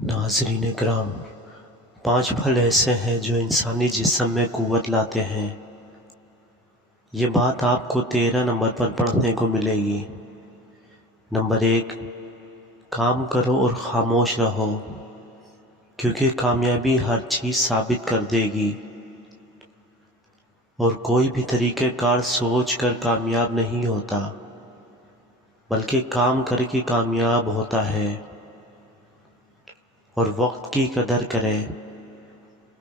ناظرین کرام، 5 پھل ایسے ہیں جو انسانی جسم میں قوت لاتے ہیں۔ یہ بات آپ کو 13 نمبر پر پڑھنے کو ملے گی۔ نمبر 1، کام کرو اور خاموش رہو، کیونکہ کامیابی ہر چیز ثابت کر دے گی، اور کوئی بھی طریقہ کار سوچ کر کامیاب نہیں ہوتا، بلکہ کام کر کے کامیاب ہوتا ہے۔ اور وقت کی قدر کرے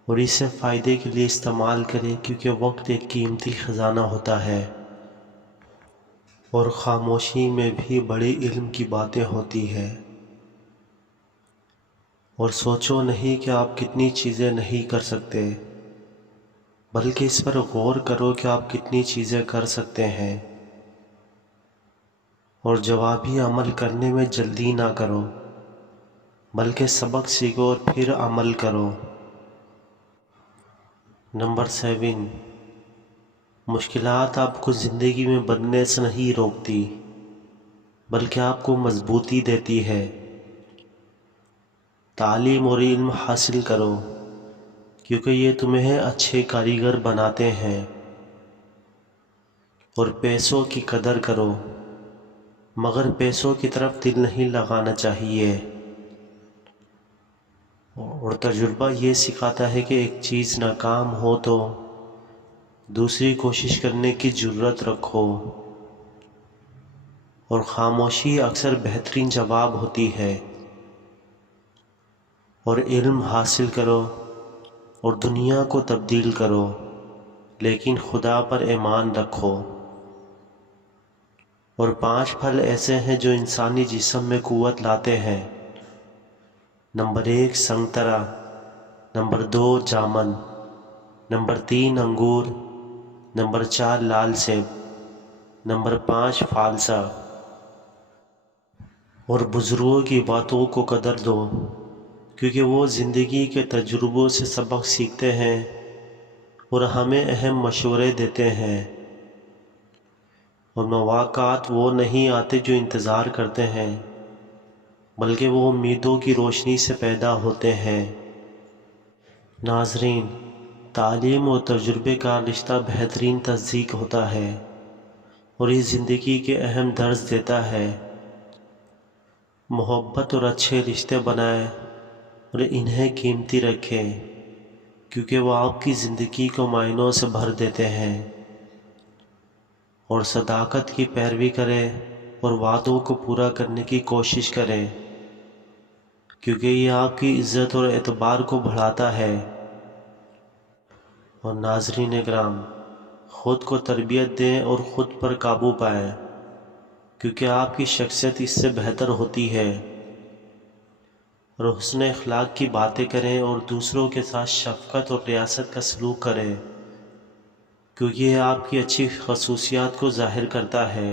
اور اسے فائدے کے لیے استعمال کرے، کیونکہ وقت ایک قیمتی خزانہ ہوتا ہے، اور خاموشی میں بھی بڑے علم کی باتیں ہوتی ہیں۔ اور سوچو نہیں کہ آپ کتنی چیزیں نہیں کر سکتے، بلکہ اس پر غور کرو کہ آپ کتنی چیزیں کر سکتے ہیں، اور جوابی عمل کرنے میں جلدی نہ کرو، بلکہ سبق سیکھو اور پھر عمل کرو۔ نمبر 7، مشکلات آپ کو زندگی میں بڑھنے سے نہیں روکتی، بلکہ آپ کو مضبوطی دیتی ہے۔ تعلیم اور علم حاصل کرو، کیونکہ یہ تمہیں اچھے کاریگر بناتے ہیں۔ اور پیسوں کی قدر کرو، مگر پیسوں کی طرف دل نہیں لگانا چاہیے۔ اور تجربہ یہ سکھاتا ہے کہ ایک چیز ناکام ہو تو دوسری کوشش کرنے کی جرات رکھو، اور خاموشی اکثر بہترین جواب ہوتی ہے۔ اور علم حاصل کرو اور دنیا کو تبدیل کرو، لیکن خدا پر ایمان رکھو۔ اور 5 پھل ایسے ہیں جو انسانی جسم میں قوت لاتے ہیں۔ نمبر 1، سنگترا۔ نمبر 2، جامن۔ نمبر 3، انگور۔ نمبر 4، لال سیب۔ نمبر 5، فالسا۔ اور بزرگوں کی باتوں کو قدر دو، کیونکہ وہ زندگی کے تجربوں سے سبق سیکھتے ہیں اور ہمیں اہم مشورے دیتے ہیں۔ اور مواقعات وہ نہیں آتے جو انتظار کرتے ہیں، بلکہ وہ امیدوں کی روشنی سے پیدا ہوتے ہیں۔ ناظرین، تعلیم اور تجربے کا رشتہ بہترین تصدیق ہوتا ہے، اور یہ زندگی کے اہم درس دیتا ہے۔ محبت اور اچھے رشتے بنائیں اور انہیں قیمتی رکھیں، کیونکہ وہ آپ کی زندگی کو معنوں سے بھر دیتے ہیں۔ اور صداقت کی پیروی کریں اور وعدوں کو پورا کرنے کی کوشش کریں، کیونکہ یہ آپ کی عزت اور اعتبار کو بڑھاتا ہے۔ اور ناظرین کرام، خود کو تربیت دیں اور خود پر قابو پائیں، کیونکہ آپ کی شخصیت اس سے بہتر ہوتی ہے۔ اور حسن اخلاق کی باتیں کریں اور دوسروں کے ساتھ شفقت اور ریاست کا سلوک کریں، کیونکہ یہ آپ کی اچھی خصوصیات کو ظاہر کرتا ہے۔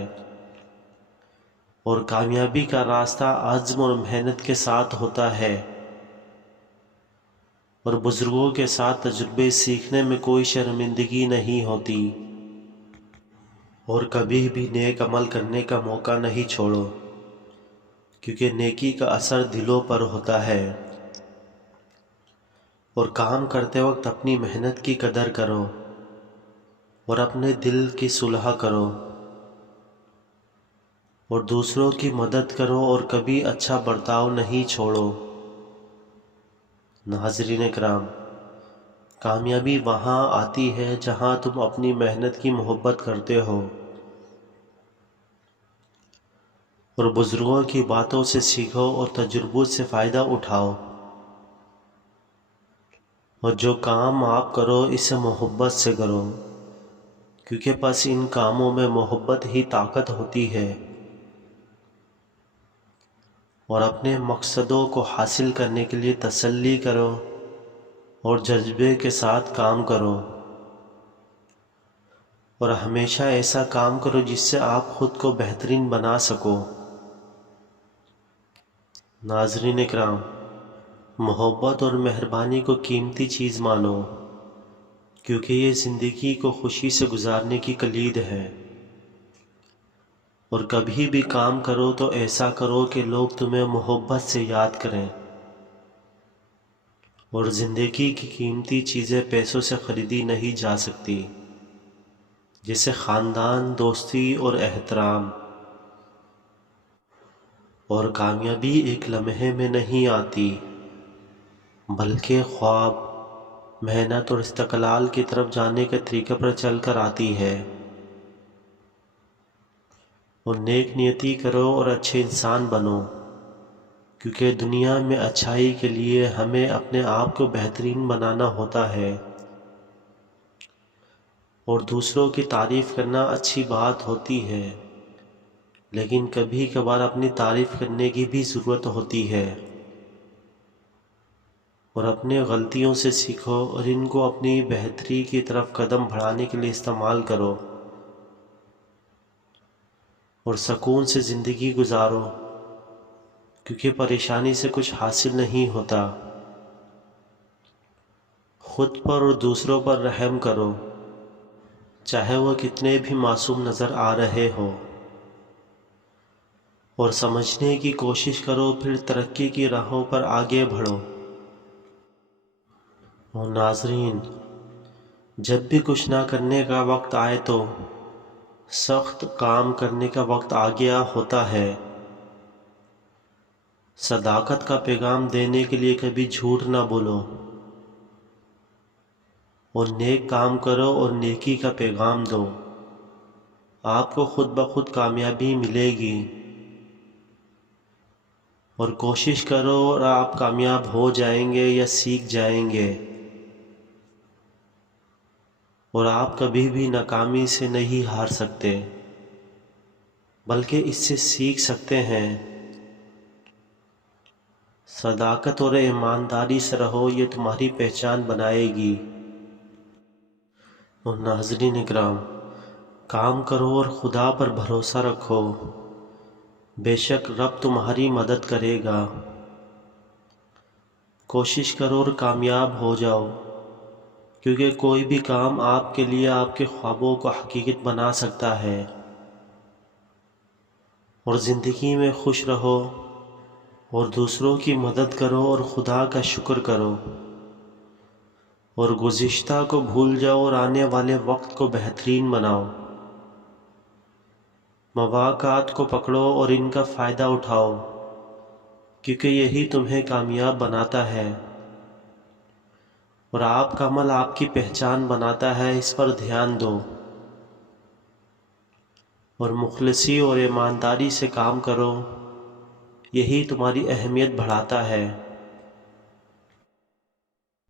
اور کامیابی کا راستہ عزم اور محنت کے ساتھ ہوتا ہے، اور بزرگوں کے ساتھ تجربے سیکھنے میں کوئی شرمندگی نہیں ہوتی۔ اور کبھی بھی نیک عمل کرنے کا موقع نہیں چھوڑو، کیونکہ نیکی کا اثر دلوں پر ہوتا ہے۔ اور کام کرتے وقت اپنی محنت کی قدر کرو اور اپنے دل کی صلح کرو، اور دوسروں کی مدد کرو اور کبھی اچھا برتاؤ نہیں چھوڑو۔ ناظرین کرام، کامیابی وہاں آتی ہے جہاں تم اپنی محنت کی محبت کرتے ہو، اور بزرگوں کی باتوں سے سیکھو اور تجربوں سے فائدہ اٹھاؤ۔ اور جو کام آپ کرو اسے محبت سے کرو، کیونکہ بس ان کاموں میں محبت ہی طاقت ہوتی ہے۔ اور اپنے مقصدوں کو حاصل کرنے کے لیے تسلی کرو اور جذبے کے ساتھ کام کرو، اور ہمیشہ ایسا کام کرو جس سے آپ خود کو بہترین بنا سکو۔ ناظرین کرام، محبت اور مہربانی کو قیمتی چیز مانو، کیونکہ یہ زندگی کو خوشی سے گزارنے کی کلید ہے۔ اور کبھی بھی کام کرو تو ایسا کرو کہ لوگ تمہیں محبت سے یاد کریں، اور زندگی کی قیمتی چیزیں پیسوں سے خریدی نہیں جا سکتی، جیسے خاندان، دوستی اور احترام۔ اور کامیابی ایک لمحے میں نہیں آتی، بلکہ خواب، محنت اور استقلال کی طرف جانے کے طریقے پر چل کر آتی ہے۔ اور نیک نیتی کرو اور اچھے انسان بنو، کیونکہ دنیا میں اچھائی کے لیے ہمیں اپنے آپ کو بہترین بنانا ہوتا ہے۔ اور دوسروں کی تعریف کرنا اچھی بات ہوتی ہے، لیکن کبھی کبھار اپنی تعریف کرنے کی بھی ضرورت ہوتی ہے۔ اور اپنے غلطیوں سے سیکھو اور ان کو اپنی بہتری کی طرف قدم بڑھانے کے لیے استعمال کرو، اور سکون سے زندگی گزارو، کیونکہ پریشانی سے کچھ حاصل نہیں ہوتا۔ خود پر اور دوسروں پر رحم کرو، چاہے وہ کتنے بھی معصوم نظر آ رہے ہو، اور سمجھنے کی کوشش کرو، پھر ترقی کی راہوں پر آگے بڑھو۔ اور ناظرین، جب بھی کچھ نہ کرنے کا وقت آئے تو سخت کام کرنے کا وقت آ گیا ہوتا ہے۔ صداقت کا پیغام دینے کے لیے کبھی جھوٹ نہ بولو، اور نیک کام کرو اور نیکی کا پیغام دو، آپ کو خود بخود کامیابی ملے گی۔ اور کوشش کرو اور آپ کامیاب ہو جائیں گے یا سیکھ جائیں گے، اور آپ کبھی بھی ناکامی سے نہیں ہار سکتے، بلکہ اس سے سیکھ سکتے ہیں۔ صداقت اور ایمانداری سے رہو، یہ تمہاری پہچان بنائے گی۔ اور ناظرین اکرام، کام کرو اور خدا پر بھروسہ رکھو، بے شک رب تمہاری مدد کرے گا۔ کوشش کرو اور کامیاب ہو جاؤ، کیونکہ کوئی بھی کام آپ کے لیے آپ کے خوابوں کو حقیقت بنا سکتا ہے۔ اور زندگی میں خوش رہو، اور دوسروں کی مدد کرو اور خدا کا شکر کرو، اور گزشتہ کو بھول جاؤ اور آنے والے وقت کو بہترین بناؤ۔ مواقعات کو پکڑو اور ان کا فائدہ اٹھاؤ، کیونکہ یہی تمہیں کامیاب بناتا ہے، اور آپ کا عمل آپ کی پہچان بناتا ہے، اس پر دھیان دو۔ اور مخلصی اور ایمانداری سے کام کرو، یہی تمہاری اہمیت بڑھاتا ہے۔